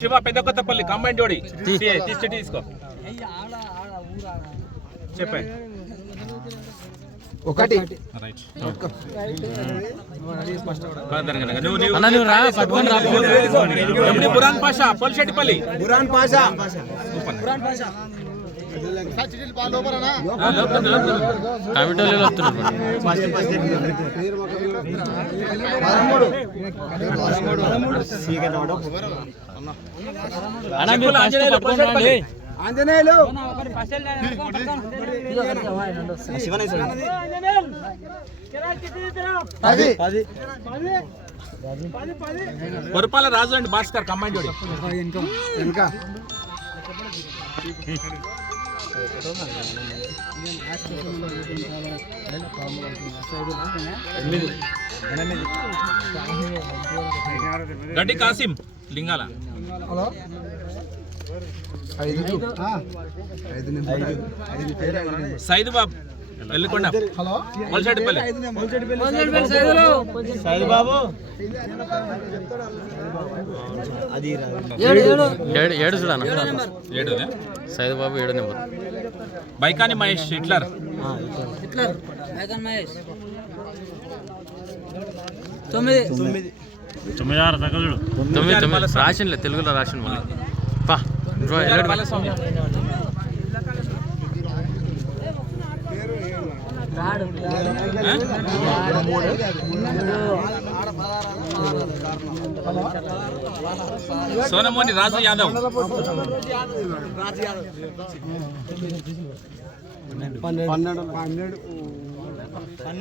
శివ పెద్ద కొత్తపల్లి కంబైన్ జోడి. తీసి తీసుకో. చెప్పండి. ఒకటి. బురాన్ పాషా పొలిశెట్టిపల్లి. బురాన్ పాషా. లోపల, లోపల. కమిటీలో వస్తున్నారు ఆంజనేయులు రాజు అండి భాస్కర్ కంబైన్ వెనుక. గడ్డి కాసిం లింగాల. హలో? ఐదు. ఐదు ఐదు. సైదు బాబు. వెళ్ళకొండ. హలో? పొలిశెట్టిపల్లి ఏడు ఏడు. చూడన్న. ఏడు సైదు బాబు ఏడు నెంబర్. బైకాని మహేష్ హిట్లర్. తొమ్మిది. తొమ్మిది. రాసిండ్లే తెలుగులో రాసిండు మళ్ళీ. పా సోనమోని రాజు యాదవ్.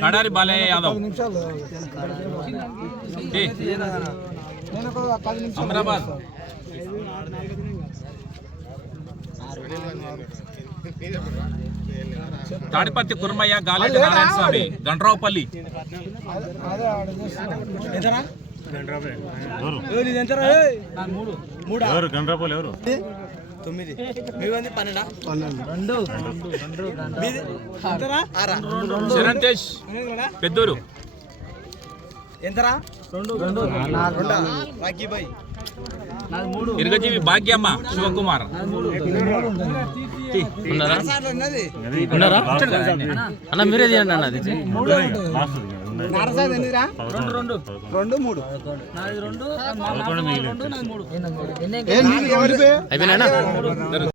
కడారి బాలయ్య యాదవ్. అమరాబాద్. తాడిపత్తి కుర్మయ్య గాలెట్టి నారాయణ స్వామి గండ్రావుపల్లి చేస్తున్నా. ఎవరు? గండ్రాపోలు ఎవరు పన్నెండు చరణ్ తేజ్ పెద్దూరు. ఇరుగజీవి భాగ్యమ్మ శివకుమార్ అన్న మీరే తీయండి అన్న అది. రెండు మూడు అయిపోయినా